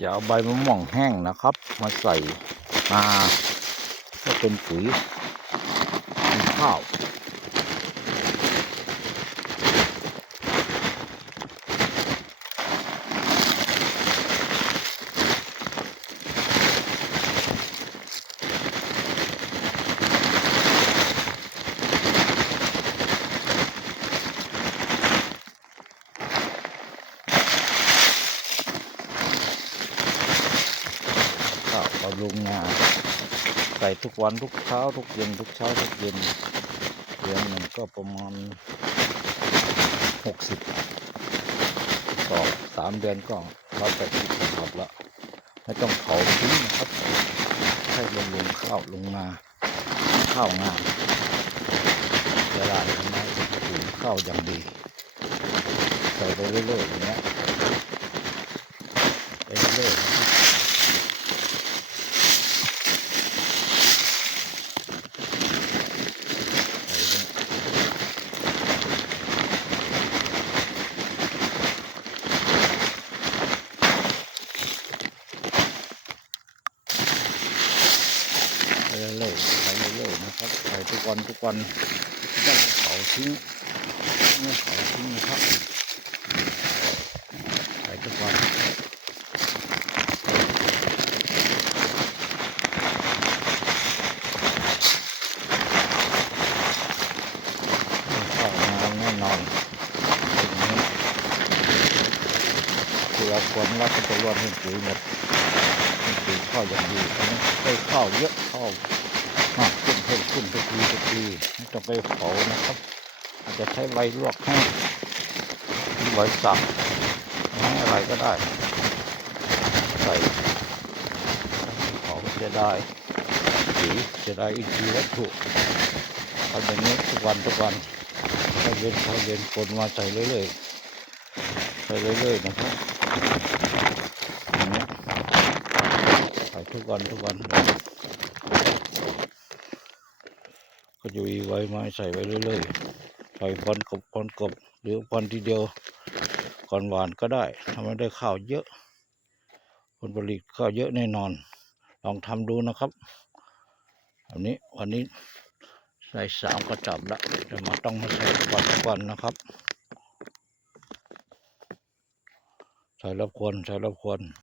อย่าเอาใบมะม่วงแห้งนะครับ มาใส่มาก็เป็นปุ๋ยเป็นข้าว บำรุงงาใส่ทุกวันทุกเช้าทุกเย็นทุกเช้าทุกเย็นเดือนหนึ่งก็ประมาณหกสิบต่อสามเดือนก็ร้อยแปดสิบกระสอบละไม่ต้องเผาทิ้งนะครับให้บำรุงข้าวลงนาข้าวงามเวลาทำไมปลูกข้าวอย่างดีใส่ไปเรื่อยๆอย่างเงี้ยไปเรื่อยๆนะครับ ใส่ไปไป เรื่อยๆใส่เรื่อยๆนะครับใส่ทุกวันทุกวันต้องเผาทิ้งไม่เผาทิ้งนะครับใส่ทุกวันข้าวามแน่นอนอย่างนี้คือเราควรรับก็จะรวมให้ปุ๋ยหมด ข้าวอย่างดีนนี้ได้ข้าวเยอะข้าวมากขึ้นเพิ่มขึ้นทุกทีทุกทีไม่ต้องไปเผานะครับ อาจจะใช้ใบลวกแห้งใบสับไม้อะไรก็ได้ ใส่เผาจะได้สีจะได้อินทรีย์วัตถุทำอย่างนี้ทุกวันทุกวันถ้าเย็นถ้าเย็นคนมาใส่เรื่อยๆใส่เรื่อยๆนะครับอย่างนี้ใส่ทุก วันทุกวัน ก็จะมีไว้ไม้ใส่ไว้เรื่อยๆใส่พรกบพรกบหรือพรทีเดียวก่อนหวานก็ได้ทำให้ได้ข้าวเยอะ ผลผลิตข้าวเยอะแน่นอน ลองทำดูนะครับอันนี้วันนี้ใส่สามกระจับละแต่มาต้องมาใส่ทุกวันทุกวันนะครับใส่รบควรใส่รบควร